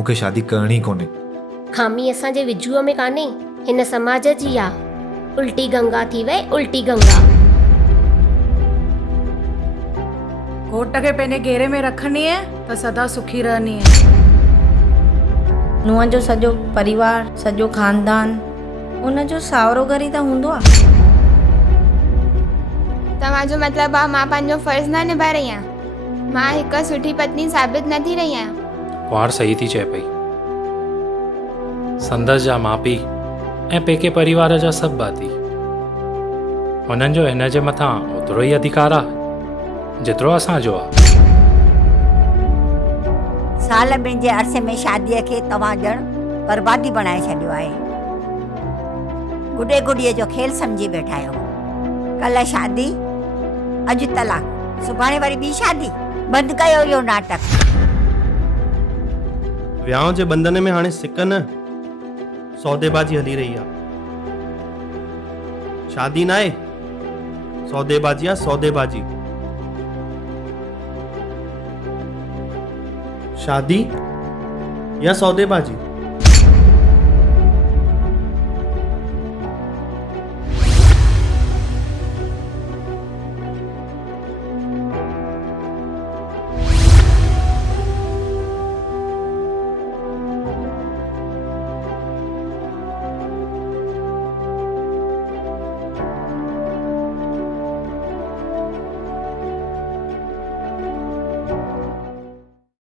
मूंखे शादी करणी कोन्हे। खामी असांजे विजूअ में कान्हे, हिन समाज जी आहे। उल्टी गंगा थी वई, उल्टी गंगा। घोट खे पंहिंजे घेरे में रखनी है त सदा सुखी रहनी है। नुंहं जो सॼो परिवार, सॼो खानदान उनजो सावरो घर ई त हूंदो आहे। तव्हांजो मतिलबु आहे मां पंहिंजो फर्ज़ न निभाए रही आहियां, मां हिकु सुठी पत्नी साबित न थी रही आहियां। कुंवार सही थी चए पई। संदसि जा माउ पीउ ऐं पेके परिवार जा सभु भाती, हुननि जो हिन जे मथां ओतिरो ई अधिकार आहे जेतिरो असांजो आहे। साल ॿिनि जे अरसे में शादीअ खे तव्हां ॼण बर्बादी बणाए छॾियो आहे। गुॾे गुॾीअ जो खेल सम्झी वेठा आहियो। कल्ह शादी, अॼु तलाक, सुभाणे वरी ॿी शादी। बंदि कयो इहो नाटक। विहांउ जे बंधन में हाणे सिक न सौदेबाजी हली रही आहे। शादी न आहे, सौदेबाजी आहे, सौदेबाजी। शादी या सौदेबाजी।